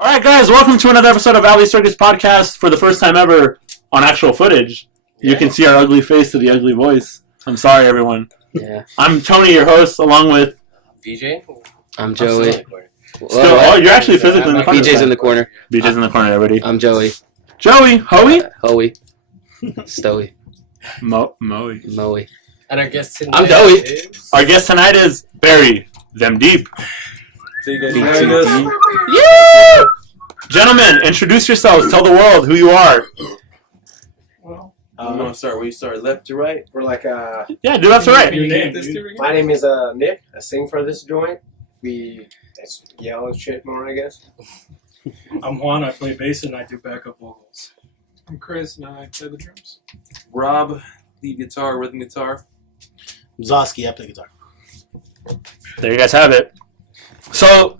Alright guys, welcome to another episode of Valley Circus Podcast. For the first time ever on actual footage, you can see our ugly face to the ugly voice. I'm sorry everyone. Yeah. I'm Tony, your host, along with VJ. I'm Joey. You're actually physically in the corner. BJ's in the corner. BJ's in the corner, everybody. I'm Joey. Joey, Hoey? Hoey. Stoey. Moe. And our guest tonight I'm Joey. is... Our guest tonight is Barry Them Deep. So you guys Yeah! Gentlemen, introduce yourselves. Tell the world who you are. Well, I'm going to start where you start, left to right. we're like Yeah, do that's right. your name. My name is Nick. I sing for this joint. We yell and shit more, I guess. I'm Juan, I play bass and I do backup vocals. I'm Chris and I play the drums. Rob, lead guitar, rhythm guitar. Zosky, I play guitar. There you guys have it. So,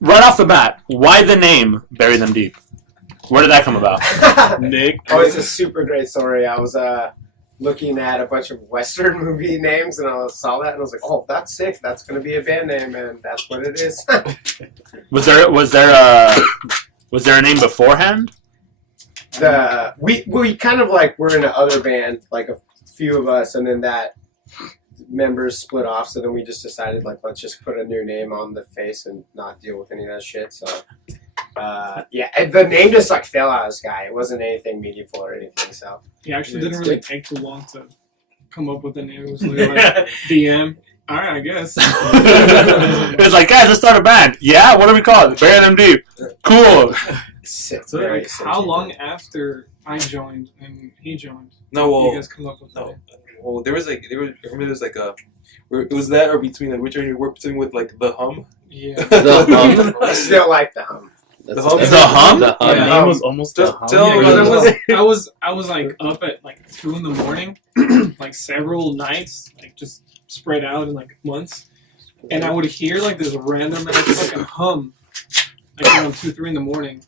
right off the bat, why the name Bury Them Deep? Where did that come about? Nick. Oh, it's a super great story. I was looking at a bunch of Western movie names and I saw that and I was like, oh, that's sick. That's going to be a band name, and that's what it is. Was there a name beforehand? We kind of like were in another band, like a few of us, and then that members split off, so then we just decided like let's just put a new name on the face and not deal with any of that shit. So the name just like fell out of the sky. It wasn't anything meaningful or anything. So It actually didn't really take too long to come up with the name. It was literally like DM. Alright, I guess. It was like, guys, let's start a band. Yeah, what do we call it? Bury Them Deep. Cool. sick. So very like, sick. how long after I joined and he joined No, did well, you guys come up with the name? there was like a, it was that or between like which one you worked between with like the hum. Yeah. The hum. I still like the hum. The hum? The hum? The hum. Yeah. name was almost Just a hum. tell Yeah, me. 'cause I was like up at 2 a.m, like several nights, like just spread out in like months, and I would hear like this random ass fucking hum, like around 2-3 a.m,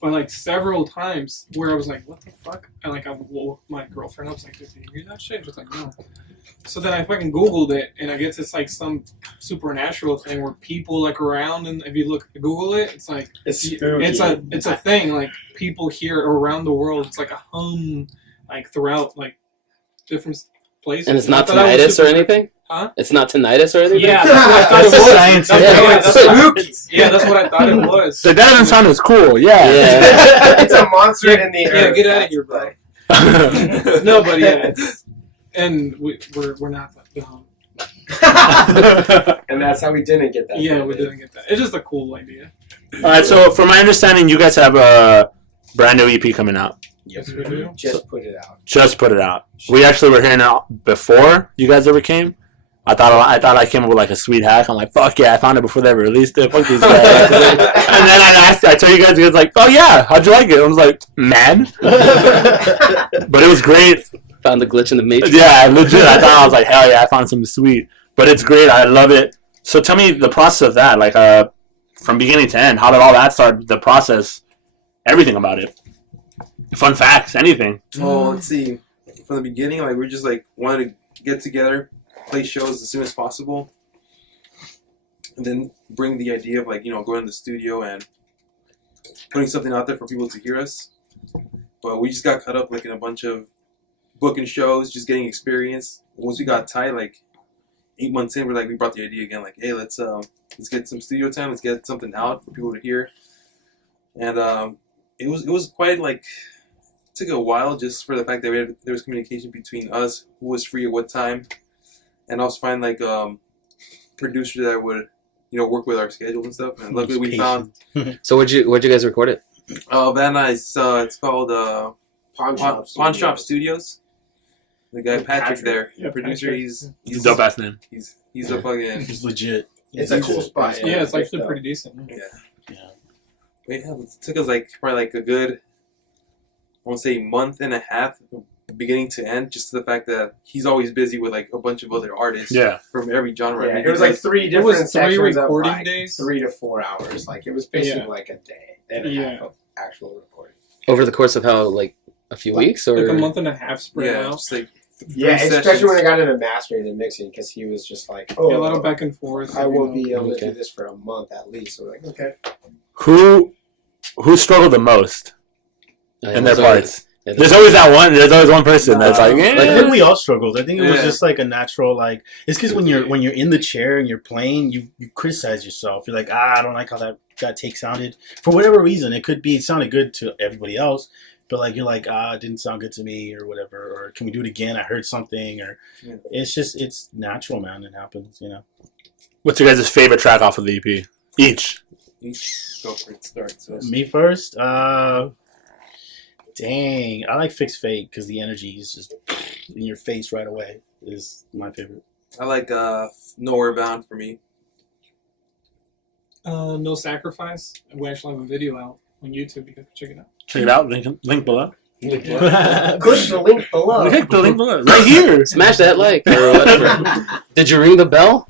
but like several times where I was like, what the fuck? And like I woke my girlfriend up, I was like, did you hear that shit? She was like, no. So then I fucking Googled it, and I guess it's like some supernatural thing where people like around, and if you Google it, it's like It's spooky. it's a thing, like people hear it around the world. It's like a hum, like throughout like different places. And it's not I thought that was tinnitus or super- anything? Huh? It's not tinnitus or anything? Yeah, that's what I thought it That's was. science. That's Yeah. yeah, that's what I thought it was. So that doesn't sound as cool, yeah. Yeah. It's a monster in the Yeah, earth. get out of here, bro. No, but yeah, and we're not the hum. And that's how we didn't get that. Yeah, we didn't get that. It's just a cool idea. Alright, so from my understanding, you guys have a brand new EP coming out. Yes, we do. Just put it out. Just put it out. We actually were hearing it before you guys ever came. I thought I came up with like a sweet hack. I'm like, fuck yeah, I found it before they ever released it. Fuck these guys. And then I told you guys like, oh yeah, how'd you like it? I was like, man. But it was great. Found the glitch in the matrix. Yeah, legit. I thought I was like, hell yeah, I found something sweet. But it's great. I love it. So tell me the process of that, like from beginning to end. How did all that start? The process, everything about it. Fun facts, anything. Oh, let's see. From the beginning, like we just like wanted to get together, play shows as soon as possible, and then bring the idea of like going to the studio and putting something out there for people to hear us. But we just got caught up like in a bunch of booking shows, just getting experience. Once we got tight, like 8 months in, we brought the idea again, like, hey, let's get some studio time, let's get something out for people to hear. And it was quite like, it took a while just for the fact that there was communication between us, who was free at what time, and also find like producer that would work with our schedule and stuff. And luckily we found So where'd you guys record it? Van Nuys, it's called Pawn Shop Studios. The guy Patrick there, Yeah, producer, Patrick. he's Dope ass name. he's a fucking He's legit. It's a cool spot. Yeah, it's actually pretty decent. Yeah. It took us like probably like a good, I want to say month and a half, beginning to end, just to the fact that he's always busy with like a bunch of other artists Yeah. from every genre. Yeah, it was like 3 It was different 3 sections recording of like days. 3 to 4 hours. Like it was basically Yeah. like a day and a half of actual recording. Over the course of how, like, a few weeks? Or Like a month and a half spread Yeah, out. just like Yeah, 3 especially sessions. when it got into mastering and mixing, because he was just like, "Oh, Yeah, a lot of back and forth. I will be able to Okay. do this for a month at least." So we're like, okay. Who who struggled the most in their So- parts? yeah, There's always that one. There's always one person that's like, I eh. think we all struggled. I think it was Yeah. just like a natural, like, it's because when you're in the chair and you're playing, you criticize yourself. You're like, I don't like how that take sounded for whatever reason. It could be it sounded good to everybody else, but like you're like, it didn't sound good to me or whatever. Or can we do it again? I heard something. Or it's natural, man. It happens, you know. What's your guys' favorite track off of the EP? Each. Go for it. Start. So. Me first. Dang, I like Fixed Fate because the energy is just in your face right away. Is my favorite. I like Nowhere Bound for me. No Sacrifice. We actually have a video out on YouTube. You can check it out. Check it out. Link below. Click the link below. Click the link below. Right here. Smash that like or whatever. Did you ring the bell?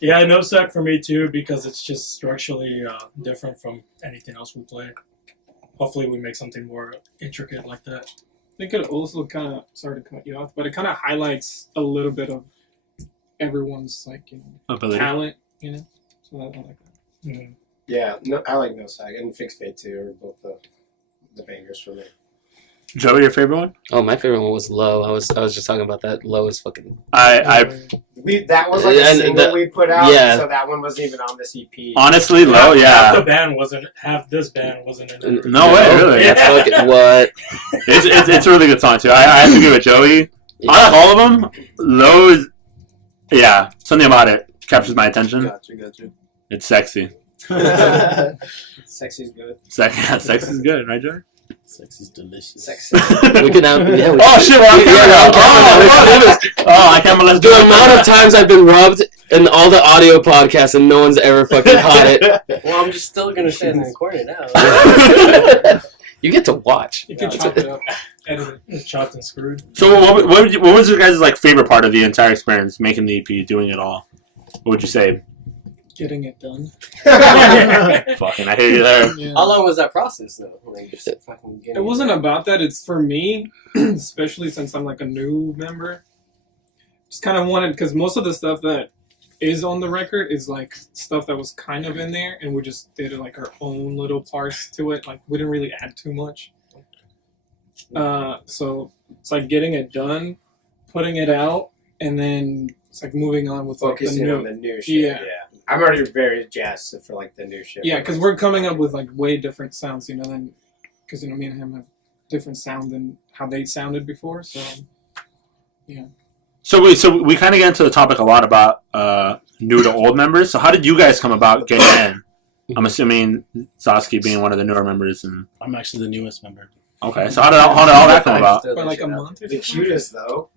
Yeah, no sac for me too because it's just structurally different from anything else we play. Hopefully, we make something more intricate like that. I think it also kind of, sorry to cut you off, but it kind of highlights a little bit of everyone's Ability. talent, So I like that. Mm. Yeah, no, I like No Sag and Fixed Fate too. Are both the bangers for me. Joey, your favorite one? Oh, my favorite one was Low. I was just talking about that. Low is fucking. I That was like a And single we put out, yeah. so that one wasn't even on this EP. honestly, low, Half the yeah. band wasn't. Half this band wasn't in it. No way, really. Yeah. That's fucking what? It's a really good song too. I have to give it Joey. I like all of them. Low is, yeah, something about it captures my attention. Gotcha. It's sexy. Sexy's good. Sex is good, right, Joey? Sex is delicious. Sexy. We can have. Yeah, we Oh shit! We're on camera. I can't believe The amount of times I've been rubbed in all the audio podcasts and no one's ever fucking caught it. Well, I'm just still gonna sit in the corner now. You get to watch. You can chop it up, edit it. It's chopped and screwed. So what was your guys' like favorite part of the entire experience, making the EP, doing it all? What would you say? Getting it done. Fucking, I hear you there. Yeah. How long was that process though? Like, just fucking getting It wasn't about that. It's for me, especially since I'm like a new member. Just kind of wanted, because most of the stuff that is on the record is like stuff that was kind of in there, and we just did like our own little parts to it. Like we didn't really add too much. So it's like getting it done, putting it out, and then it's like moving on with like the focusing new. on the new shit. Yeah. Yeah. I'm already very jazzed for like the new shit. Yeah, because we're coming up with like way different sounds, than because me and him have different sound than how they sounded before. So yeah. So we kind of get into the topic a lot about new to old members. So how did you guys come about getting in? I'm assuming Saskia being one of the newer members, and I'm actually the newest member. okay. So how did all that come about? For like a month or The something. cutest though.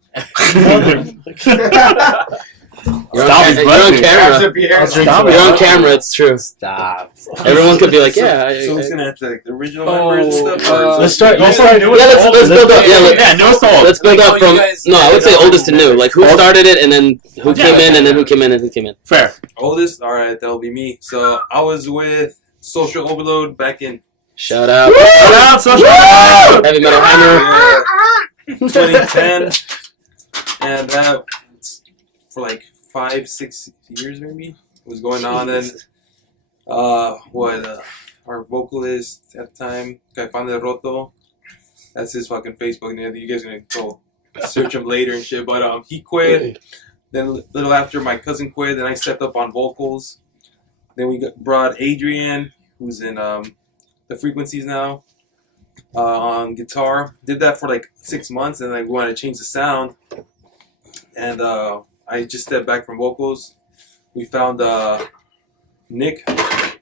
You're Stop, he's on blushing. Grabs a beer. Stop. You're on camera. It's true. Stop. Everyone could be like, yeah. So it's gonna have to like the original Oh, members and stuff. Or Let's start. Yeah, let's build up. Yeah, newest to old. Let's build Like, up oh, from. you guys- No, I would say oldest to new. Like who started it, and then who Yeah. came in, and then who came in, and who came in. Fair. Oldest, all right, that'll be me. So I was with Social Overload back in Shout out. Shout out, Social Media! Heavy Metal Hammer. 2010, and that for like 5-6 years maybe was going on. And our vocalist at the time, Caifán de Roto, that's his fucking Facebook name. You guys are gonna go search him later and shit. But he quit. Then a little after, my cousin quit. Then I stepped up on vocals. Then we brought Adrian, who's in the Frequencies now, on guitar. Did that for like 6 months, and I wanted to change the sound. And I just stepped back from vocals. We found Nick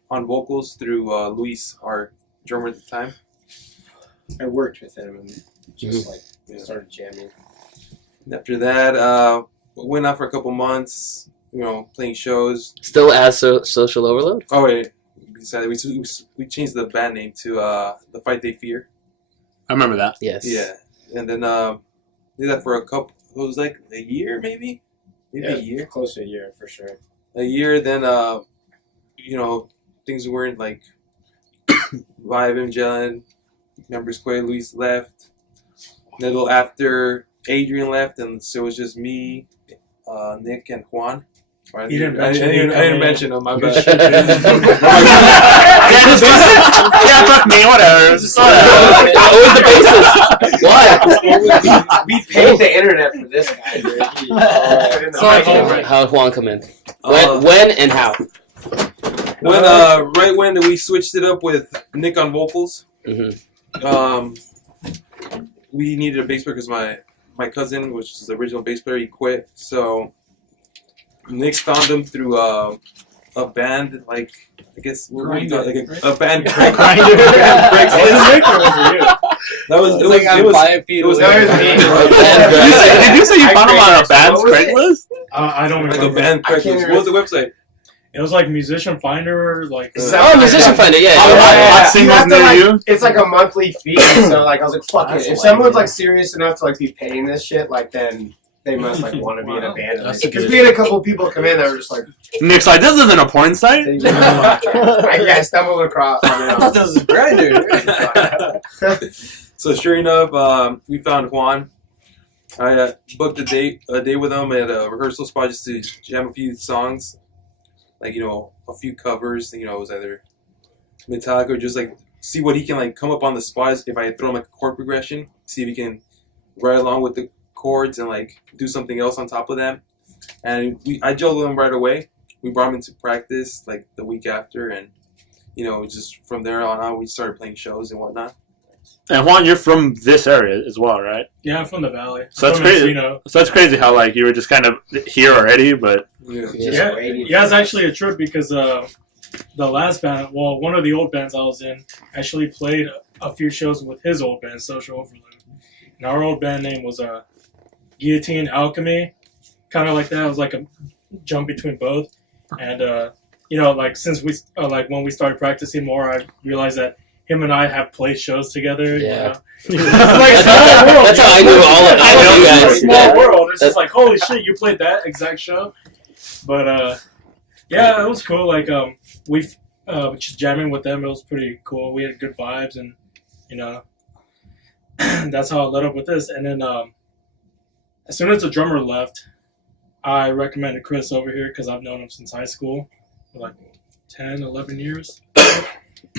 on vocals through Luis, our drummer at the time. I worked with him and just Yeah. started jamming. And after that, went out for a couple months, playing shows. Still as Social Overload. Oh wait, we decided we changed the band name to The Fight They Fear. I remember that. Yes. Yeah, and then did that for a couple. It was like a year, maybe a year. Close to a year for sure. A year. Then things weren't like vibing, gelling. Members quit. Luis left. A little after, Adrian left, and so it was just me, Nick, and Juan. You didn't I mention didn't Nick, I mean- mention him. My bad. mean, whatever. Always the bassist. Why? We paid the internet for this guy, dude. How Juan come in? When and how? Right when we switched it up with Nick on vocals, we needed a bass player because my cousin, which is the original bass player, he quit. So Nick found him through a band, like I guess what do you call it? Like a band. Grinder. That was it. Was Did you say you found him on a band's Craigslist? I don't like remember. a band Craigslist. What was the website? It was like Musician Finder, like. Oh, Musician Finder, yeah. Hot singles near like, you? it's like a monthly fee, so like I was like, fuck it. If someone's like serious enough to like be paying this shit, like then they must like want to be in a band. Because we had a couple people come in that were just like, Nick's like, this isn't a porn site. I stumbled across. I thought this was Grindr. So sure enough, we found Juan. I booked a date with him at a rehearsal spot just to jam a few songs, like a few covers. It was either Metallica or just like see what he can like come up on the spot. If I throw him like a chord progression, see if he can ride along with the chords and like do something else on top of them. And I juggled him right away. We brought him into practice like the week after, and just from there on out we started playing shows and whatnot. And Juan, you're from this area as well, right? Yeah, I'm from the Valley. So that's From crazy. Encino. So that's crazy how like you were just kind of here already, but Yeah, it's actually a trip because the last band, well, one of the old bands I was in, actually played a few shows with his old band, Social Overload. And our old band name was Guillotine Alchemy, kind of like that. It was like a jump between both. And like since we when we started practicing more, I realized that him and I have played shows together. Yeah. That's how I knew all of you guys. Small world. It's just like, holy shit, you played that exact show. But yeah, it was cool. Like we've just jamming with them. It was pretty cool. We had good vibes, and that's how I led up with this. And then as soon as the drummer left, I recommended Chris over here because I've known him since high school for like 10, 11 years.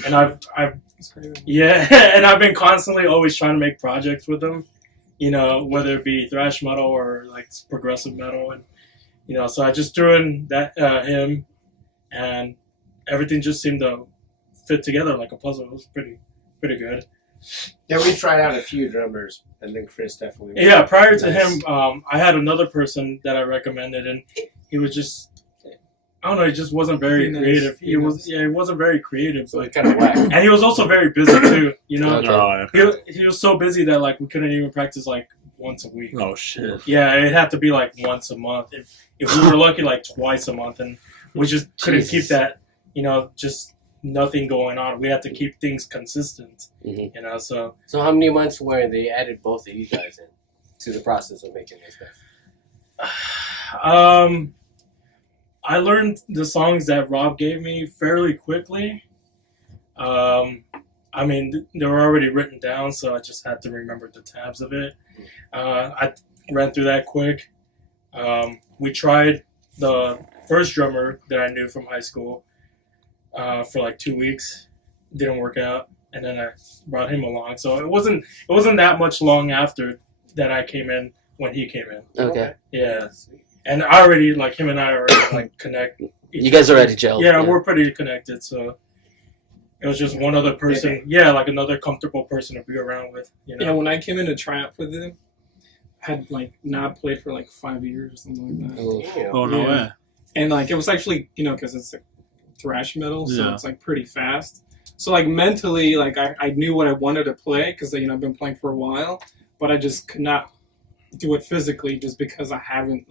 And I've and I've been constantly always trying to make projects with him, whether it be thrash metal or like progressive metal, and so I just threw in that him, and everything just seemed to fit together like a puzzle. It was pretty good. Yeah, we tried out a few drummers, and then Chris definitely. Yeah, prior to him, I had another person that I recommended, and he was just. I don't know. He just wasn't very creative. He wasn't very creative. So kind of whack. And he was also very busy too. Okay. He was so busy that like we couldn't even practice like once a week. oh shit. Yeah, it had to be like once a month. If we were lucky, like twice a month, and we just couldn't keep that. Just nothing going on. We had to keep things consistent. Mm-hmm. So. So how many months were they added both of you guys in to the process of making this stuff? I learned the songs that Rob gave me fairly quickly. I mean, they were already written down, so I just had to remember the tabs of it. I ran through that quick. We tried the first drummer that I knew from high school for like 2 weeks. Didn't work out, and then I brought him along. So it wasn't that much long after that I came in when he came in. Okay. Yeah. And I already, like, him and I already, like, connect. You guys already gelled. Yeah, we're pretty connected, so it was just one other person. Yeah, like another comfortable person to be around with. Yeah, when I came in to try out for them, I had, like, not played for, like, 5 years or something like that. Oh no way. And, like, it was actually, because it's, like, thrash metal, so Yeah. it's, like, pretty fast. So, like, mentally, like, I knew what I wanted to play, because, I've been playing for a while, but I just could not do it physically just because I didn't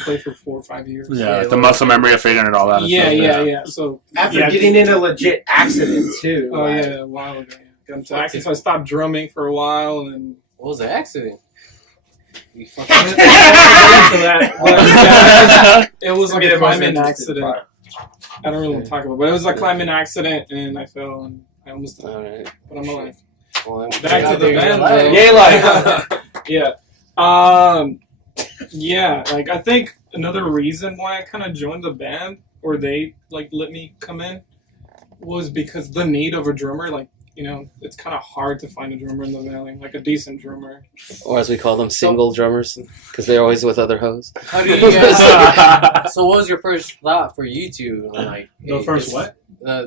play for 4 or 5 years. Yeah, the muscle memory of figuring it all out. Yeah. So After getting in a legit accident too. Oh yeah, a while ago. Got into accident, so I stopped drumming for a while, and then What was the accident? we fucking into that. It was like a climbing accident. I don't really want to talk about it, but it was a climbing accident, and I fell, and I almost died. All right. But I'm alive. Well, Back to the band, though. Yay life. Yeah. Yeah, like I think another reason why I kind of joined the band, or they like let me come in, was because the need of a drummer. Like you know, it's kind of hard to find a drummer in the Valley, like a decent drummer. Or as we call them, single drummers, because they're always with other hoes. How do you guys? So, what was your first thought for you two? Like, The first what?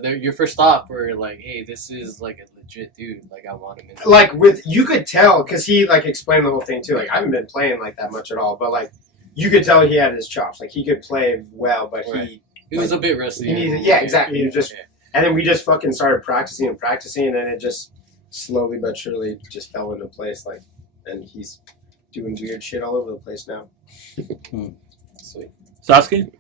Your first thought for like, hey, this is like a legit dude. Like, I want him in. Like you could tell because he like explained the whole thing too. Like I haven't been playing like that much at all, but like you could tell he had his chops. Like he could play well, but Right. He was a bit rusty. he needed, yeah, exactly. He was just, and then we just fucking started practicing, and then it just slowly but surely just fell into place. Like, and he's doing weird shit all over the place now. Sweet. Sasuke?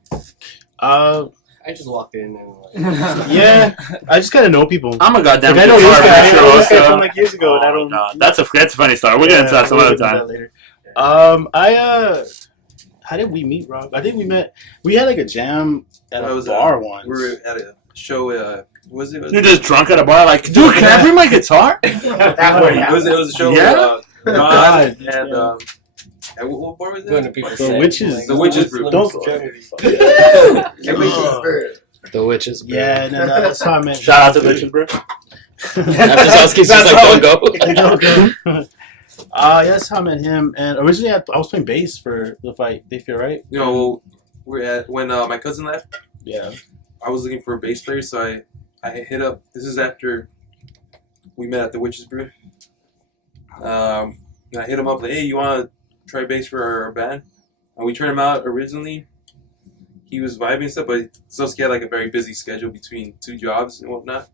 I just walked in and like. Yeah, I just kind of know people. I'm a goddamn Like, I know guitar this guy. I know this guy virtuoso. from like years ago, and I Oh, don't. God. That's a funny story. We'll get into that some we'll other get into time. that later. How did we meet, Rob? I think we had like a jam at That a was, bar once. We were at a show. Was it? You're just drunk at a bar, like, dude, can I bring my guitar? That would It was a show. Yeah? With, God, and yeah. and what bar was Going to it? people's The set, witches. like, The witches brew. Don't. The witches. Bro. Yeah, and then that's how I met. Shout out to Bitches, bro. After Sasuke's just like, don't go. Yeah, that's how I met him. And originally, I was playing bass for the fight. They feel right. You know, we're at when my cousin left. Yeah. I was looking for a bass player, so I hit up. This is after we met at the Witches Brew. And I hit him up like, hey, you want to try bass for our band? And we tried him out originally. He was vibing and stuff, but Sosuke had like a very busy schedule between 2 jobs and whatnot.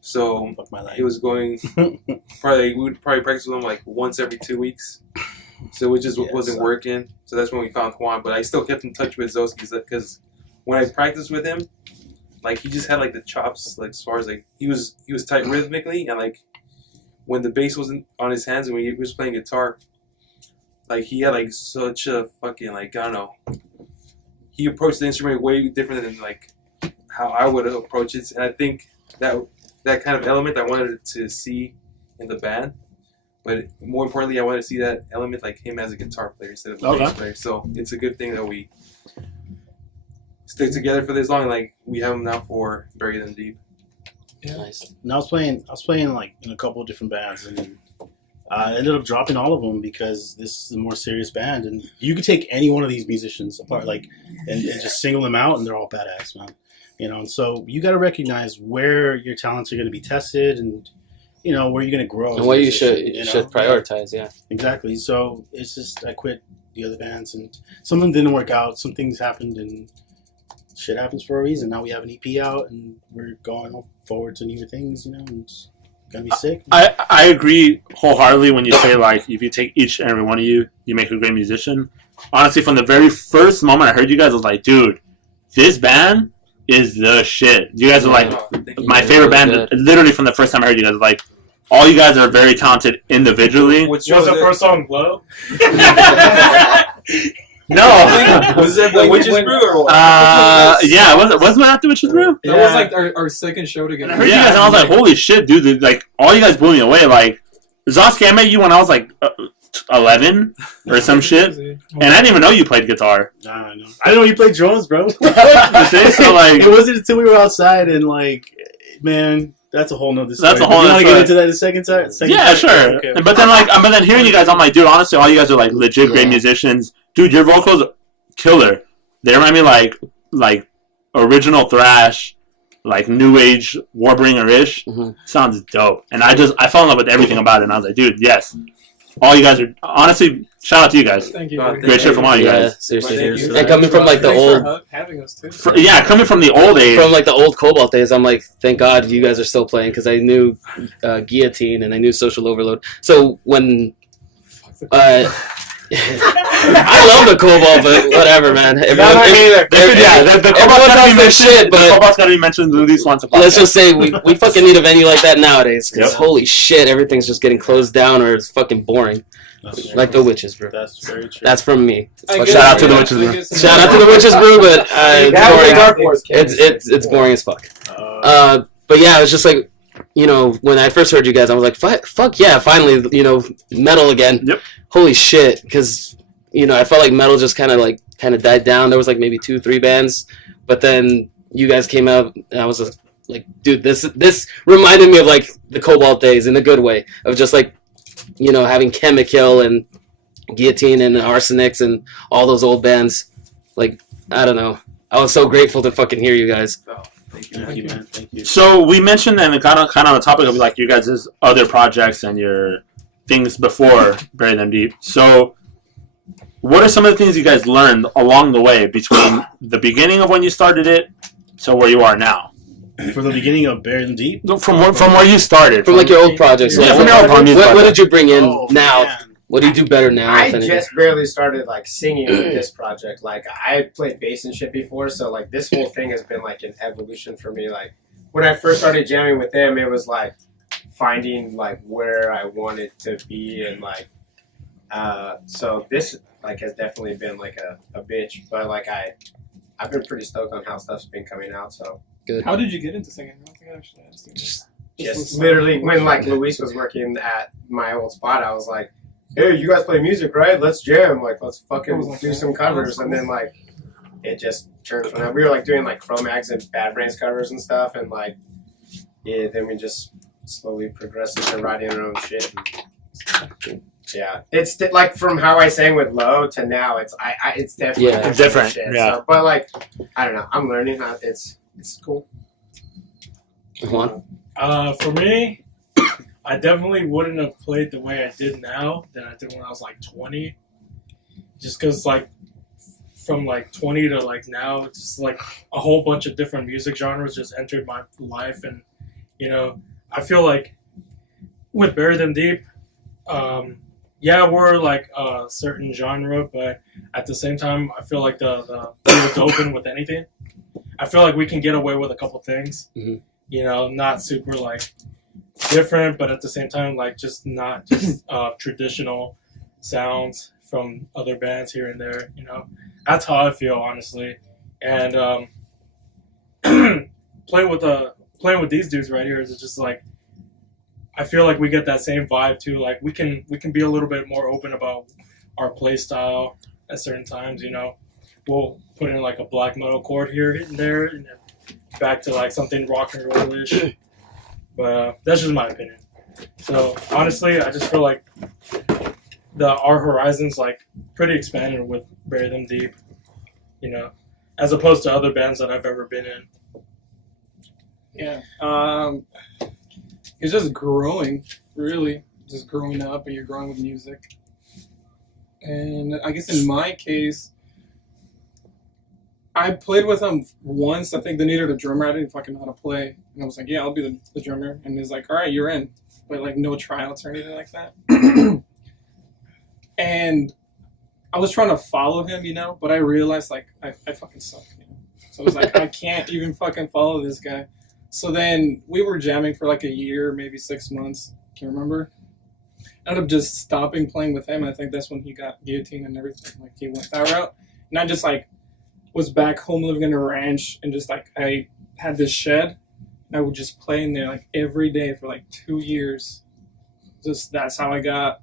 So Fuck my life. it was going we would probably practice with him like once every 2 weeks. So it just wasn't working. So that's when we found Juan. But I still kept in touch with Zoski because when I practiced with him, like he just had like the chops, like as far as like he was tight rhythmically, and like when the bass wasn't on his hands and when he was playing guitar, like he had like such a fucking like I don't know. He approached the instrument way different than like how I would approach it, and I think that kind of element I wanted to see in the band. But more importantly, I wanted to see that element like him as a guitar player instead of a bass player. So it's a good thing that we stick together for this long. Like we have him now for Buried in the Deep. Yeah. Nice. And I was playing like in a couple of different bands, and I ended up dropping all of them because this is a more serious band, and you could take any one of these musicians apart, like, and just single them out, and they're all badass, man. You know, and so you got to recognize where your talents are going to be tested, and you know where you're going to grow. And what you should prioritize, yeah. Exactly. So it's just I quit the other bands, and some of them didn't work out. Some things happened, and shit happens for a reason. Now we have an EP out, and we're going forward to newer things. You know, and it's gonna be sick. I agree wholeheartedly when you say like if you take each and every one of you, you make a great musician. Honestly, from the very first moment I heard you guys, I was like, dude, this band is the shit. You guys are like my favorite band. Literally from the first time I heard you guys, like all you guys are very talented individually. Which Was the first song Blow? No. Was it the Witches Brew or what? Yeah, wasn't that the Witches Brew? That was like our second show And I together. heard you guys, and I was like, holy shit, dude! Like all you guys blew me away. Like Zoski, I met you when I was like 11 or some shit, and I didn't even know you played guitar. Nah, I know. I didn't know you played drums, bro. You see? So like, it wasn't until we were outside and like, man, that's a whole nother story. That's a whole You nother want to story. get into that the second time? yeah, sure. Okay. But then hearing you guys, I'm like, dude, honestly, all you guys are like legit great musicians. Dude, your vocals killer. They remind me like original thrash, like new age Warbringer-ish. Sounds dope. And I fell in love with everything about it. And I was like, dude, yes. All you guys are honestly, shout out to you guys. Thank you. Great shit from all you guys. Seriously. Thank you. And coming from like the Thanks old, for having us too. Coming from the old age. from like the old Cobalt days, I'm like, thank God you guys are still playing because I knew Guillotine and I knew Social Overload. So when I love the Cobalt, but whatever, man. The Everyone talks their shit, but Cobalt's gotta be mentioned at least once a podcast. let's just say we fucking need a venue like that nowadays. Because Yep. holy shit, everything's just getting closed down or it's fucking boring. Like the Witches Brew. That's very true. That's from me. I Shout out to the guess- Witches I Brew. guess- Shout out to the Witches Brew, but it's boring. It's boring as fuck. But yeah, it was just like, you know, when I first heard you guys, I was like, fuck yeah, finally, you know, metal again. Yep. Holy shit, because, you know, I felt like metal just kind of died down. There was like maybe 2-3 bands, but then you guys came out, and I was like, dude, this reminded me of like the Cobalt days in a good way of just like, you know, having Chemical and Guillotine and Arsenics and all those old bands. Like, I don't know. I was so grateful to fucking hear you guys. Thank you. Thank you, man. Thank you. So we mentioned and kind of on the topic of like you guys' other projects and your things before Bury Them Deep. So what are some of the things you guys learned along the way between the beginning of when you started it to where you are now? For the beginning of Bury Them Deep? No, from where you started. From like your old projects. Yeah, like, from your old projects. what did you bring in Oh, now? man. What do you do better now? I if anything? just barely started like singing with this project. Like I played bass and shit before, so like this whole thing has been like an evolution for me. Like when I first started jamming with them, it was like finding like where I wanted to be and like so this like has definitely been like a bitch, but like I've been pretty stoked on how stuff's been coming out. So Good. How did you get into singing? I don't think I actually asked you. just literally when like Luis was working at my old spot, I was like, hey, you guys play music, right? Let's jam. Like, let's fucking do some covers. And then, like, it just turned from that. We were, like, doing, like, Chromags and Bad Brains covers and stuff. And, like, yeah, then we just slowly progressed into writing our own shit. And, yeah. It's, like, from how I sang with Low to now, it's definitely different. Shit. Yeah. So, but, like, I don't know. I'm learning how it's cool. Juan? For me, I definitely wouldn't have played the way I did now than I did when I was like 20. Just because, like, from like 20 to like now, it's just like a whole bunch of different music genres just entered my life. And, you know, I feel like with Bury Them Deep, yeah, we're like a certain genre, but at the same time, I feel like the field's open with anything. I feel like we can get away with a couple things, you know, not super like different, but at the same time, like just not just traditional sounds from other bands here and there. You know, that's how I feel, honestly. And playing with these dudes right here is just like I feel like we get that same vibe too. Like we can be a little bit more open about our play style at certain times. You know, we'll put in like a black metal chord here and there, and then back to like something rock and roll-ish. But that's just my opinion. So honestly, I just feel like our horizons like pretty expanded with Bury Them Deep, you know, as opposed to other bands that I've ever been in. Yeah. It's just growing, really. Just growing up, and you're growing with music. And I guess in my case, I played with them once. I think they needed a drummer. I didn't fucking know how to play. And I was like, yeah, I'll be the drummer. And he's like, all right, you're in. But, like, no tryouts or anything like that. And I was trying to follow him, you know, but I realized, like, I fucking suck, you know. So I was like, I can't even fucking follow this guy. So then we were jamming for, like, a year, maybe 6 months. Can't remember. I ended up just stopping playing with him. And I think that's when he got Guillotine and everything. Like, he went that route. And I just, like, was back home living in a ranch, and just like I had this shed, and I would just play in there like every day for like 2 years. Just that's how I got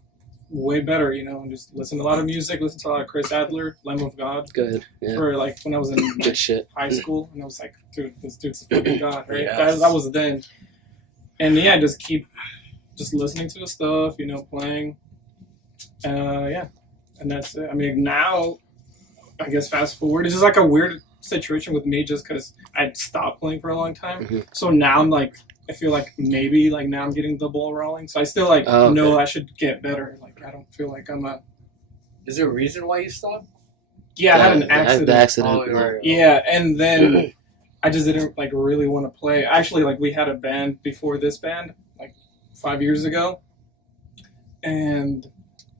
way better, you know, and just listen to a lot of music, listen to a lot of Chris Adler, Lamb of God. Good. Yeah. For like when I was in Good shit. high school, and I was like, dude, this dude's a fucking god, right? Yes. That was then. And yeah, just keep just listening to the stuff, you know, playing. Yeah. And that's it. I mean, now I guess fast forward, it's just like a weird situation with me just because I stopped playing for a long time. Mm-hmm. So now I'm like, I feel like maybe like now I'm getting the ball rolling. So I still like know I should get better. Like I don't feel like I'm a. Is there a reason why you stopped? Yeah, I had an accident. The accident. Oh, right. Yeah, and then I just didn't like really want to play. Actually, like we had a band before this band, like 5 years ago, and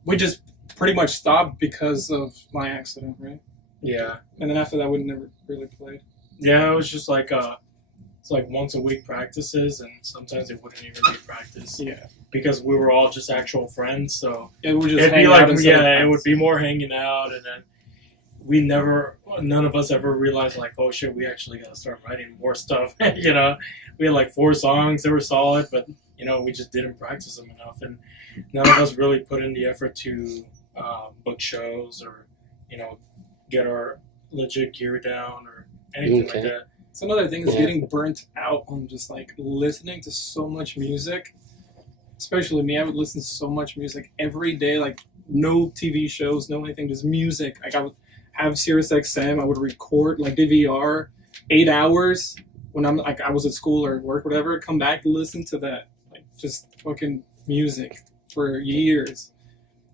we just pretty much stopped because of my accident, right? Yeah. And then after that, we never really played. Yeah, it was just like it's like once a week practices, and sometimes it wouldn't even be practice. Yeah. Because we were all just actual friends, so It would just it'd be hang like out instead of it would be more hanging out, and then none of us ever realized like, oh shit, we actually gotta start writing more stuff. You know, we had like 4 songs that were solid, but you know, we just didn't practice them enough, and none of us really put in the effort to book shows or, you know, get our legit gear down or anything like that. It's another thing is Yeah. getting burnt out on just like listening to so much music. Especially me, I would listen to so much music every day, like no TV shows, no anything, just music. Like I would have Sirius XM, I would record like DVR 8 hours when I'm like I was at school or work, whatever, come back, listen to that. Like just fucking music for years.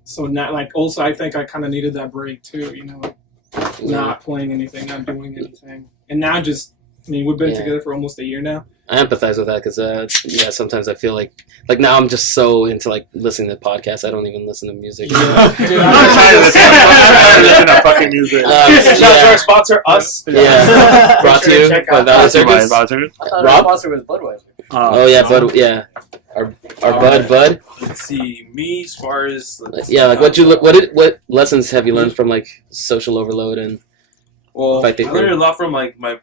So now like also I think I kinda needed that break too, you know, like not playing anything, not doing anything. And now just I mean, we've been Yeah. together for almost a year now. I empathize with that because, yeah, sometimes I feel like now I'm just so into like listening to podcasts. I don't even listen to music. Yeah. Dude, I'm tired of listening. I'm tired of listening to fucking music. Shout out to our sponsor, us. Yeah. Brought to you Check by out Valley Somebody Circus. about to- I thought Rob? our sponsor was Budweiser. Oh yeah, Bud. Yeah, our Bud. Let's see. Me, as far as Yeah, like what lessons have you learned from like social overload and well, I Fight Big learned Bird. a lot from like my.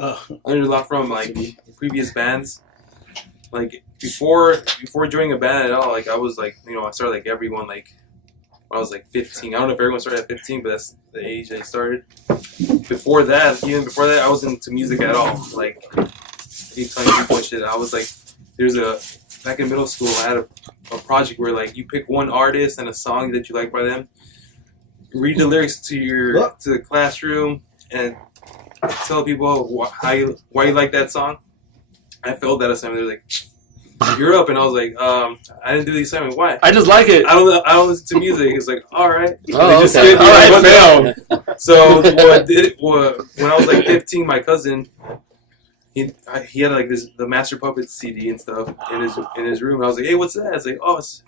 I learned a lot from like previous bands. Like before joining a band at all, like I was like I started like everyone like when I was like 15. I don't know if everyone started at 15, but that's the age I started. Even before that, I wasn't into music at all. Like telling people and shit. I was like, back in middle school, I had a project where like you pick one artist and a song that you like by them, read the lyrics to the classroom, and tell people why you like that song. I failed that assignment. They're like, "You're up," and I was like, "I didn't do the assignment. Why?" I just like it. I don't listen to music. It's like, all right. Oh, They just okay. spit me All right, one fail. down. So when I was like 15, my cousin he had like the Master Puppets CD and stuff in his room. I was like, "Hey, what's that?" I was like, "Oh, it's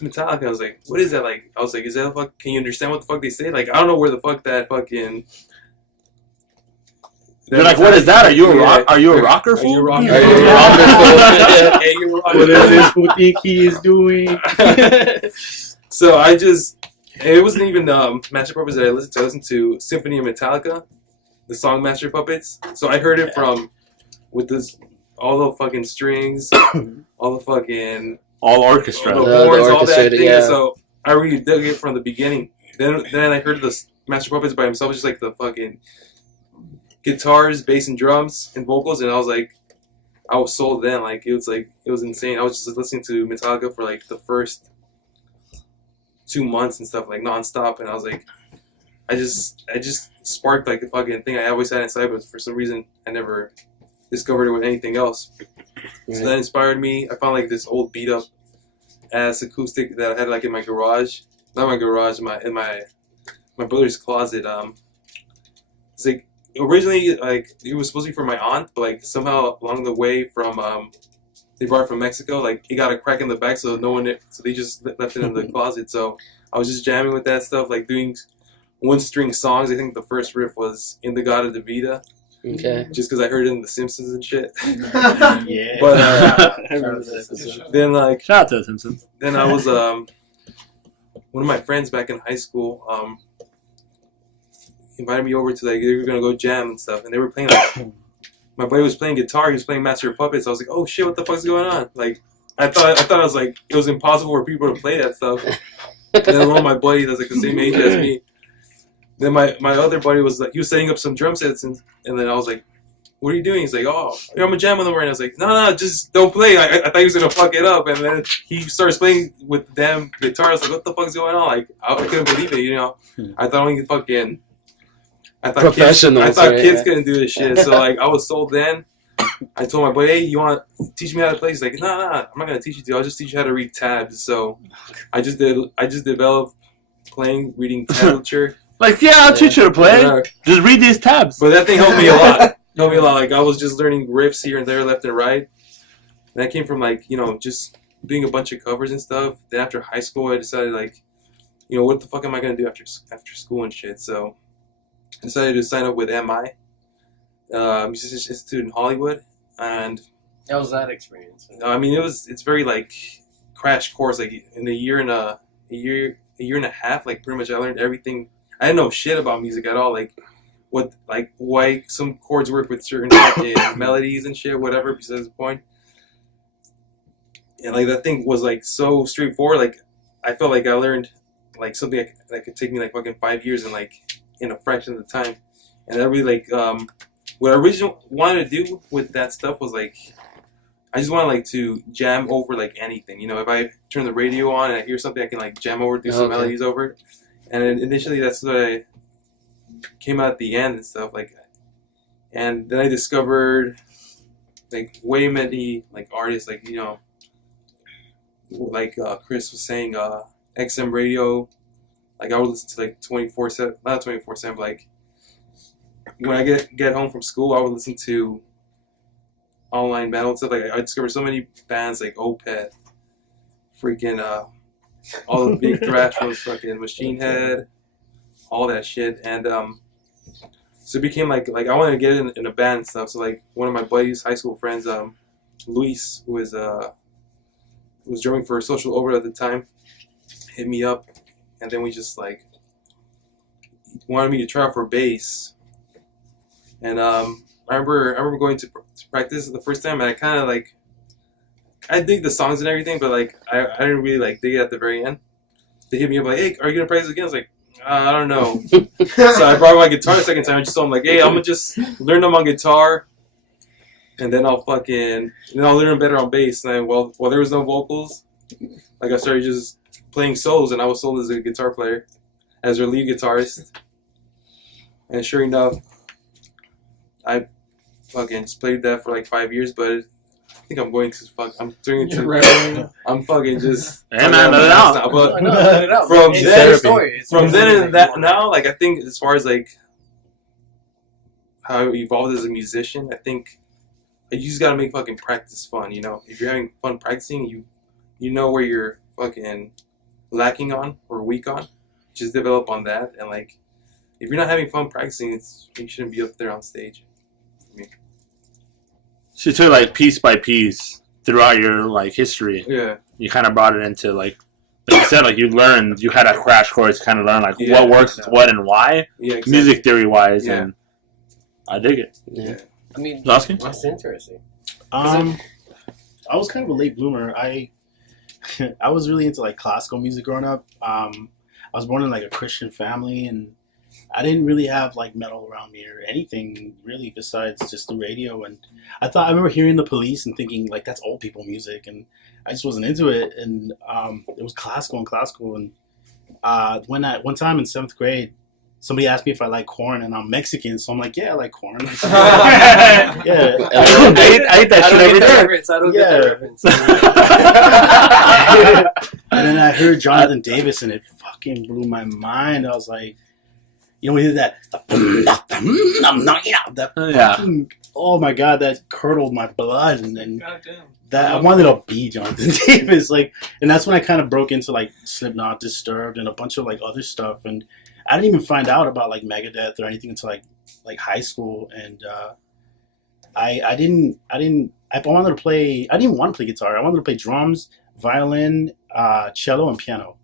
Metallica." I was like, "What is that like?" I was like, "Is that fuck? Can you understand what the fuck they say?" Like, I don't know where the fuck that fucking. You're like, what is that? Are you a rock? Are you a rocker Are fool? you a rocker? Are you a rocker fool? Hey, you're a rocker. What is this fool think he is doing? So it wasn't even Master Puppets that I listened to. I listened to Symphony of Metallica, the song Master Puppets. So I heard it with all the fucking strings, all the fucking All orchestra. all The the horns, all that orchestrated, thing. yeah. So I really dug it from the beginning. Then I heard the Master Puppets by himself, just like the fucking guitars, bass, and drums and vocals, and I was sold then. Like it was insane. I was just listening to Metallica for like the first 2 months and stuff, like nonstop, and I was like, I just sparked like the fucking thing I always had inside, but for some reason I never discovered it with anything else. So that inspired me. I found like this old beat up ass acoustic that I had like in my garage, not my garage, in my brother's closet. It's like originally like it was supposed to be for my aunt, but like somehow along the way from they brought it from Mexico, like it got a crack in the back, so they just left it in the closet. So I was just jamming with that stuff, like doing one string songs. I think the first riff was "In the God of the Vita," Okay. just because I heard it in The Simpsons and shit. Yeah. But I remember that episode. then like Shout out to the Simpsons. then I was one of my friends back in high school invited me over to like they were gonna go jam and stuff, and they were playing like my buddy was playing guitar, he was playing Master of Puppets. I was like, oh shit, what the fuck's going on? Like I thought I was like it was impossible for people to play that stuff. And then one of my buddies that's like the same age as me. Then my other buddy was like he was setting up some drum sets and then I was like, what are you doing? He's like, oh, I'm gonna jam with them right now. I was like, no, just don't play. I thought he was gonna fuck it up, and then he starts playing with the damn guitar. I was like, what the fuck's going on? Like I couldn't believe it, I thought only fucking. I thought Professionals, kids right? couldn't do this shit. So like I was sold then. I told my boy, hey, you want to teach me how to play? He's like, nah, I'm not gonna teach you to. I'll just teach you how to read tabs. So I just developed reading tablature. Like, yeah, I'll teach you to play. Yeah. Just read these tabs. But that thing helped me a lot. Like I was just learning riffs here and there, left and right. And that came from like just doing a bunch of covers and stuff. Then after high school, I decided like, what the fuck am I gonna do after school and shit? So I decided to sign up with MI, Musicians Institute in Hollywood, and How was that experience? I mean it's very like crash course. Like in a year and a half, like pretty much I learned everything. I didn't know shit about music at all. Like why some chords work with certain fucking melodies and shit, whatever, besides the point. And like that thing was like so straightforward. Like I felt like I learned like something that could take me like fucking 5 years in like in a fraction of the time. And I really what I originally wanted to do with that stuff was I just want to jam over anything. If I turn the radio on and I hear something, I can jam over, do some melodies over it. And then initially that's what I came out at the end and stuff and then I discovered way many artists Chris was saying XM radio. I would listen to 24/7, not 24/7, but when I get home from school, I would listen to online metal and stuff. I discovered so many bands Opeth, freaking all the big thrash was fucking Machine Head, all that shit, and so it became I wanted to get in a band and stuff. So one of my buddies, high school friends, Luis, who was drumming for Social Over at the time, hit me up, and then we just wanted me to try out for bass. And I remember going to practice the first time, and I kind of I dig the songs and everything, but I didn't really dig it at the very end. They hit me up hey, are you gonna practice again? I was I don't know. So I brought my guitar the second time. I just told him hey, I'm gonna just learn them on guitar, and then I'll learn them better on bass. And then while there was no vocals, I started just playing solos, and I was sold as a guitar player, as their lead guitarist. And sure enough, I fucking just played that for 5 years, but I think I'm going to I'm turning into I'm fucking just hey man, let it out. Now, but let it out. from It's then their story. from then and that now, I think as far as how I evolved as a musician, I think you just gotta make fucking practice fun. If you're having fun practicing, you know where you're fucking lacking on or weak on. Just develop on that, and if you're not having fun practicing, you shouldn't be up there on stage. So you took piece by piece throughout your Yeah. You kind of brought it into like you said, you had a crash course to kind of learn what works, what and why, Yeah. Exactly. music theory wise, Yeah. and I dig it. Yeah. I mean, Lasky? that's interesting. I was kind of a late bloomer. I was really into classical music growing up. I was born in a Christian family, and I didn't really have metal around me or anything really besides just the radio. And I remember hearing The Police and thinking that's old people music, and I just wasn't into it. And it was classical. And one time in 7th grade, somebody asked me if I like corn, and I'm Mexican, so I'm yeah, I like corn. Yeah, I ate that shit every day. I don't get that reference. And then I heard Jonathan Davis, and it fucking blew my mind. I was we did that. Yeah. Fucking, oh my god, that curdled my blood, and Goddamn. that I wanted to be Jonathan Davis. And that's when I kind of broke into Slipknot, Disturbed, and a bunch of other stuff. And I didn't even find out about Megadeth or anything until high school. And I wanted to play. I didn't want to play guitar. I wanted to play drums, violin, cello, and piano.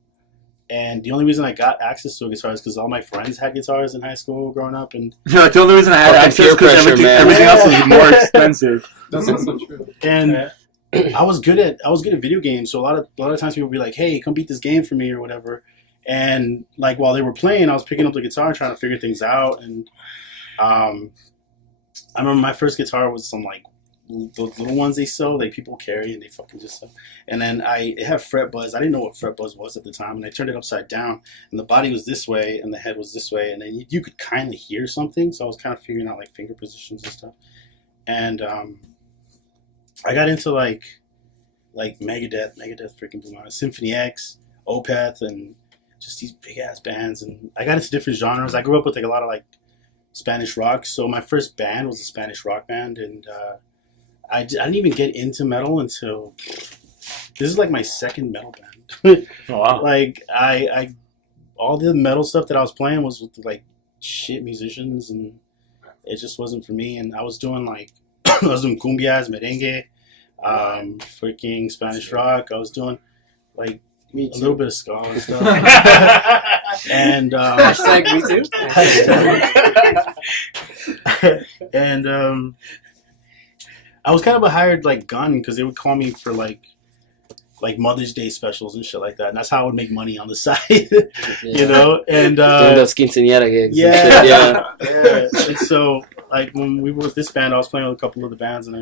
And the only reason I got access to a guitar is because all my friends had guitars in high school growing up. And the only reason I had Fucking access peer because pressure, everything man. else was more expensive. That's also true. and I was good at video games. So a lot of times people would be hey, come beat this game for me or whatever. And while they were playing, I was picking up the guitar trying to figure things out. And I remember my first guitar was some the little ones they sell, people carry and they fucking just sell. And then it had fret buzz. I didn't know what fret buzz was at the time, and I turned it upside down, and the body was this way and the head was this way, and then you could kind of hear something. So I was kind of figuring out finger positions and stuff. And I got into Megadeth freaking blew my mind, Symphony X, Opeth, and just these big ass bands. And I got into different genres. I grew up with a lot of Spanish rock. So my first band was a Spanish rock band, and I didn't even get into metal until this is my second metal band. Oh, wow. I all the metal stuff that I was playing was with shit musicians, and it just wasn't for me. And I was doing I was doing cumbias, merengue, freaking Spanish rock. I was doing a little bit of ska and stuff. And Hashtag me too. and I was kind of a hired gun because they would call me for like Mother's Day specials and shit like that. And that's how I would make money on the side, Yeah. you know. And Doing those quinceañera gigs. yeah, And shit, yeah. yeah. And so, like when we were with this band, I was playing with a couple of the bands, and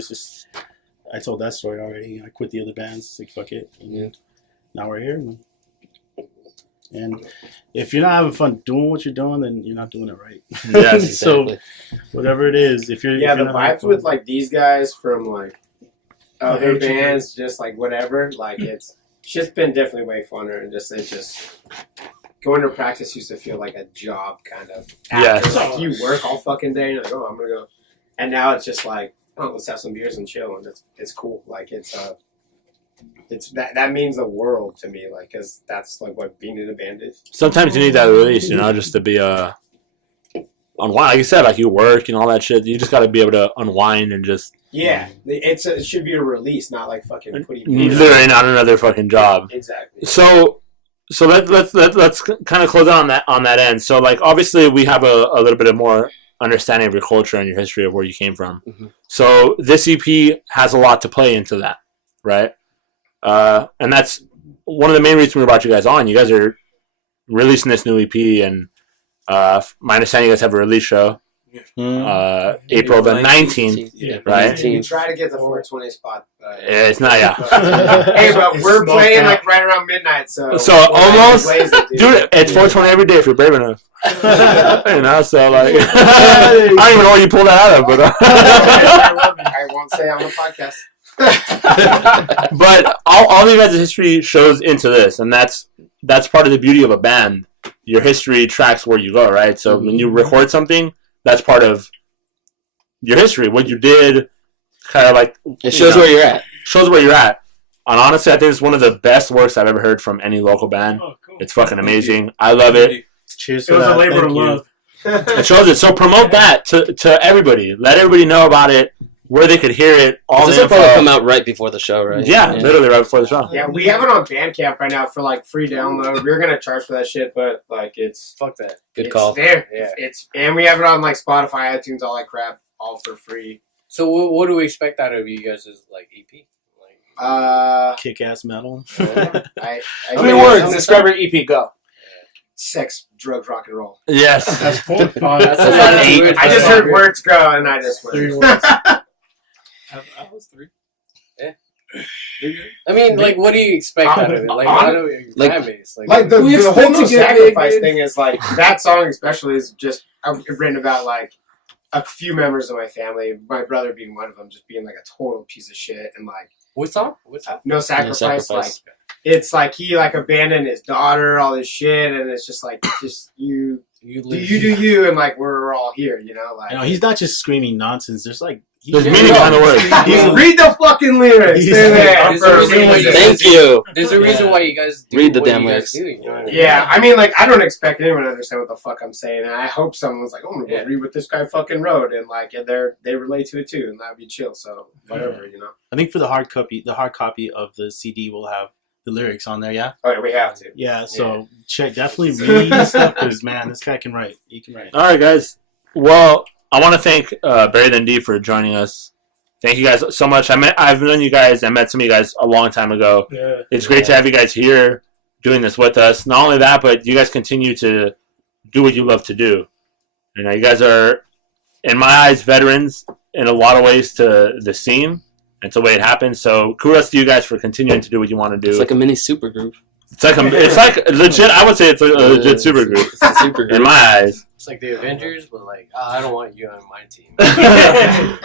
I told that story already. I quit the other bands. It's like fuck it. And now we're here. And if you're not having fun doing what you're doing, then you're not doing it right. Yes, So exactly. whatever it is, if you're Yeah, if the you're not having vibes fun- with like these guys from like other HEB. bands, just like whatever, like it's just been definitely way funner, and just going to practice used to feel like a job kind of. Yes. After, like you work all fucking day, and you're like, oh, I'm gonna go, and now it's just like, oh, let's have some beers and chill, and it's cool. Like it's that means the world to me, like, because that's like what being in a band is. Sometimes you need that release, you know, just to be unwind. Like you said, like you work and all that shit. You just got to be able to unwind and just Yeah, it should be a release, not like fucking putting. literally not another fucking job. Exactly. So let's kind of close on that end. So like obviously we have a little bit of more understanding of your culture and your history of where you came from. Mhm. So this EP has a lot to play into that, right? And that's one of the main reasons we brought you guys on. You guys are releasing this new EP, and my understanding, you guys have a release show April the 19th. Yeah, Right. We try to get the 420 spot. It's not, yeah. Hey, but we're It's playing not like right around midnight, so. So almost, dude, it's 420 every day if you're brave enough. You know, so like, I don't even know where you pulled that out of, but I won't say on the podcast. but all of you guys' history shows into this, and that's part of the beauty of a band. Your history tracks where you go, right? So when you record something, that's part of your history. What you did, kind of like It shows where you're at. shows where you're at. And honestly, I think it's one of the best works I've ever heard from any local band. Oh, cool. It's fucking amazing. I love it. Cheers It for was that. a labor Thank of you. love. It shows it. So promote that to everybody. Let everybody know about it, where they could hear it. All This the will probably info. come out right before the show, right? Yeah, literally right before the show. Yeah, we have it on Bandcamp right now for like free download. We're gonna charge for that shit, but like it's Fuck that. Good it's call. there. Yeah. And we have it on like Spotify, iTunes, all that crap, all for free. So what do we expect out of you guys' like EP? Like, Kick-ass metal. I How many words? Describe your EP. Go. sex, drugs, rock and roll. Yes. That's 4, 5. That's a lot of eight. words. I just heard words go, and I just went. 3 words. I was 3. Yeah. You're good. I mean, like, what do you expect out of it? Like, how do we Like- fan base? Like the We whole expect no to get sacrifice big, thing is like that song especially is just written about like a few members of my family, my brother being one of them, just being like a total piece of shit and like what song? What song? no sacrifice. Like sacrifice. it's like he like abandoned his daughter, all this shit, and it's just like just you You do you, and like we're all here, you know, like You know, he's not just screaming nonsense. There's like There's meaning behind the words. read the fucking lyrics. He's- They're there There's for a a reason why reason. Thank you. There's a reason why you guys do Read the what damn you lyrics. guys do, you know what I mean? Yeah, I mean, like, I don't expect anyone to understand what the fuck I'm saying, and I hope someone's like, "Oh, I'm gonna go Yeah. read what this guy fucking wrote," and like, and they relate to it too, and that'd be chill. So whatever, you know. I think for the hard copy of the CD will have the lyrics on there. Yeah. Oh, yeah, we have to. Yeah. So definitely read the stuff because man, this guy can write. He can write. All right, guys. Well, I want to thank Barry and D for joining us. Thank you guys so much. I've known you guys. I met some of you guys a long time ago. Yeah. It's great to have you guys here doing this with us. Not only that, but you guys continue to do what you love to do. You know, you guys are, in my eyes, veterans in a lot of ways to the scene. It's the way it happens. So kudos to you guys for continuing to do what you want to do. It's like a mini super group. It's like legit. I would say it's a legit super group It's a super in group. my eyes. It's like the Avengers, but like, I don't want you on my team.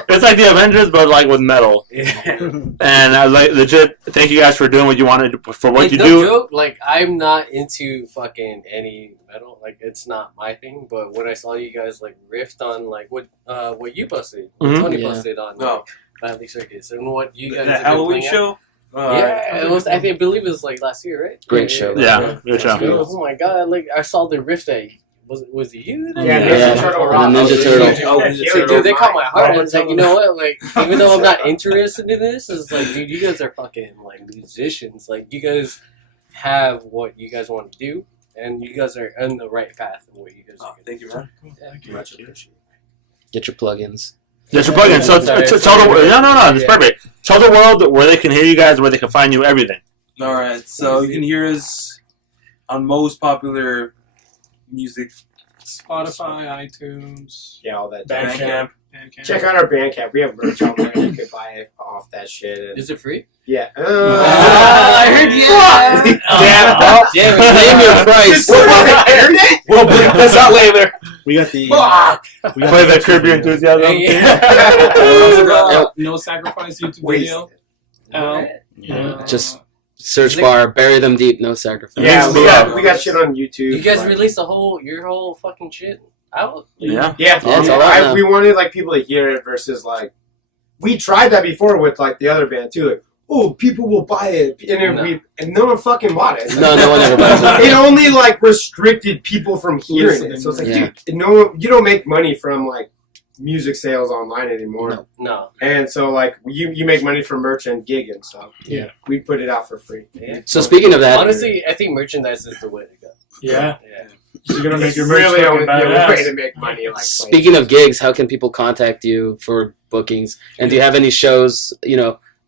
It's like the Avengers, but like with metal. Yeah. And I like legit. Thank you guys for doing what you wanted to, for what Like, you no do. joke, like, I'm not into fucking any metal. Like, it's not my thing. But when I saw you guys like riffed on like what you posted, what Mhm. Tony Yeah. posted on Oh. Valley Circus, and what you guys The have been Halloween playing at- show. Yeah, it was. I believe it was like last year, right? Great show. Yeah, good show. Oh my god! Like I saw the riff that was it you? Yeah, Yeah. Ninja Turtle And Rock. the Ninja Turtle. Oh, Yeah, Ninja Yo, Turtle. dude, they caught my heart. Robert It's like, you know what? Like, even though I'm not interested in this, it's like, dude, you guys are fucking like musicians. Like, you guys have what you guys want to do, and you guys are on the right path of what you guys are. Oh, thank you, man. Yeah, much appreciated. Get your plugins. Just your plugin. So Sorry, tell sorry. the world. No, it's Yeah. perfect. Tell the world where they can hear you guys, where they can find you, everything. All right, so you can hear us on most popular music. Spotify, iTunes, Yeah, all that. Bandcamp. Bandcamp. Check out our Bandcamp. We have merch on there. You could buy it off that shit. And, Is it free? yeah. I heard yeah. Damn it, name your price. Internet? We'll bleep this out later. We got the. We got Play the Curb Your Enthusiasm. No Sacrifice YouTube Waste. video. Out. Yeah. Just search bar, bury them deep, no sacrifice. Yeah, we got shit on YouTube. You guys like- released your whole fucking shit out? Yeah. Yeah, Yeah, it's all out now. we wanted like people to hear it versus like we tried that before with like the other band too. Like, oh, people will buy it, and then no one fucking bought it. No one ever buys it. It only like restricted people from hearing it. So it's like, Yeah. dude, you don't make money from like music sales online anymore. No. And so like you make money from merch and gigging. So Yeah. we put it out for free. Yeah. So speaking of that, Honestly, I think merchandise is the way to go. Yeah. Yeah. You're gonna make It's your merch really fucking the only way badass. to make money. Like speaking of gigs, how can people contact you for bookings? And do you have any shows,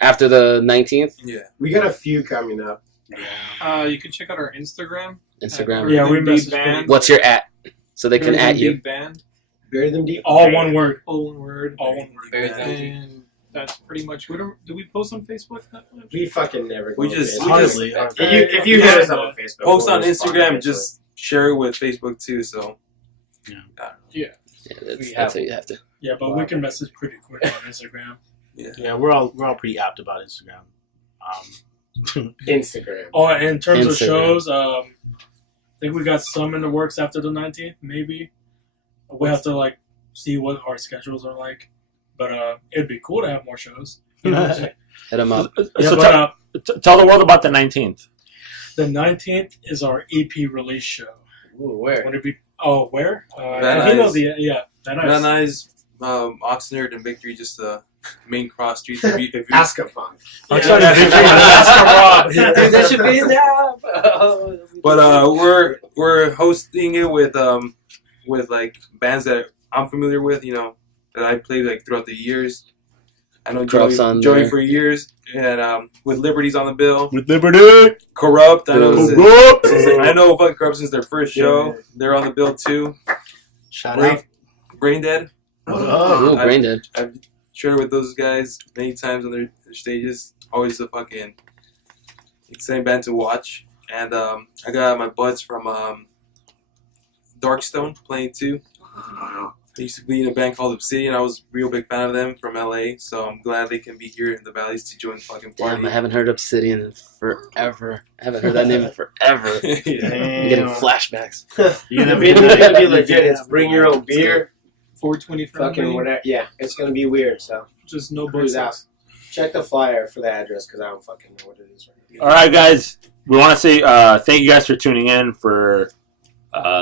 after the 19th? Yeah. we got a few coming up. You can check out our Instagram. Instagram. Yeah, we Deep message Band. What's your at? So they can at you. Deep Band. Bury them deep. All one word. All one word. All one word. Very thank you. And that's pretty much. Do we post on Facebook that much? We fucking never. We go just- on we Facebook. just- Hardly. If you hit us up on Facebook, Post we'll on respond Instagram. eventually. Just share it with Facebook too. So. Yeah, that's how you have to. Yeah, but we can message pretty quick on Instagram. Yeah, we're all pretty apt about Instagram. Instagram. Oh, and in terms of Instagram. shows, I think we got some in the works after the 19th, maybe. We have to like see what our schedules are like, but it'd be cool to have more shows. You know what I'm saying? Hit them up. Yeah, So but tell the world about the 19th. the 19th is our EP release show. Ooh, where? Would it be? Oh, where? Van I think Nuys. Van Van Nuys. Nuys, Oxnard and Victory, just the main cross streets. If you, Askapunk. Yeah, Oxnard and that's Dude, that should be in there. But we're hosting it with like bands that I'm familiar with, that I played like throughout the years. I know Corrupt's on Joey there. for years, and with Liberty's on the bill. With Liberty. Corrupt, I know. Corrupt. I know fucking Corrupt since their first show. They're on the bill too. Shout out. Brain Dead. Ooh, I- brain dead. I've shared with those guys many times on their stages. Always a fucking exciting band to watch. And I got my buds from Darkstone playing too. They used to be in a band called Obsidian. I was a real big fan of them from LA, so I'm glad they can be here in the Valleys to join the fucking party. Damn, I haven't heard Obsidian in forever. I haven't heard that name in forever. Yeah. I'm getting flashbacks. You're The gonna video's gonna be legit. It's bring your own beer, 420 fucking friendly. whatever. Yeah, it's gonna be weird. So Just no Cruise out. buses. check the flyer for the address because I don't fucking know what it is right now. All right, guys. We want to say thank you guys for tuning in, for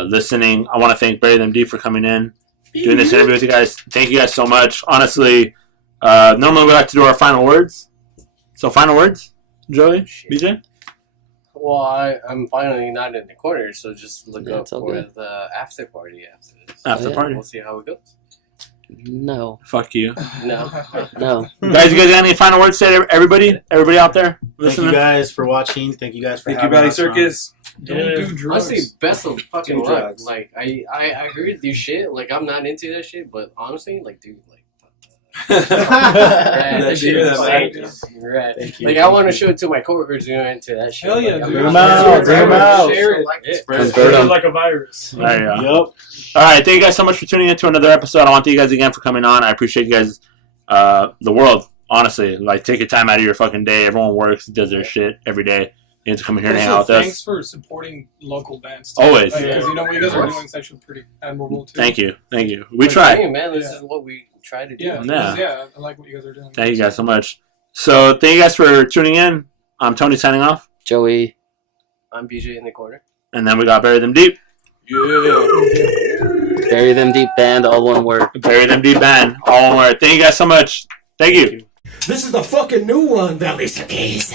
listening. I want to thank Bury Them Deep for coming in, doing this interview with you guys. Thank you guys so much. Honestly, normally we like to do our final words. So, final words, Joey, BJ? Well, I'm finally not in the corner, so just look Yeah, up it's all for good. the after party after this. After yeah. party. We'll see how it goes. No. Fuck you. No. No. Guys, you guys got any final words to say to everybody? Everybody out there Thank listening? you guys for watching. Thank you guys for Thank you, having Valley us on. Circus. Don't do drugs. Honestly, best of fucking Do luck. drugs. Like I heard your shit. Like I'm not into that shit, but honestly, like dude, like that shit Yeah, is that- like rad. Thank you. Like I want to show it to my coworkers who are into that shit. Hell yeah, like, dude. Bring 'em out, bring 'em out. Share it. Yeah. Convert Spread 'em. it like a virus. There you go. Yep. All right, thank you guys so much for tuning in to another episode. I want to thank you guys again for coming on. I appreciate you guys, the world, honestly. Like, take your time out of your fucking day. Everyone works, does their shit every day. You have to come in here and hang out Also, with thanks us. for supporting local bands. Too. Always. Because what you guys are doing is actually pretty admirable too. Thank you. Thank you. We But try. dang, man. This Yeah. is what we try to do. Yeah, Yeah. yeah. I like what you guys are doing. Thank you guys so much. So, thank you guys for tuning in. I'm Tony signing off. Joey. I'm BJ in the corner. And then we got Bury Them Deep. Bury Them Deep Band, all one word. Bury Them Deep Band. All one word. Thank you guys so much. Thank you. This is the fucking new one, Valley Circus.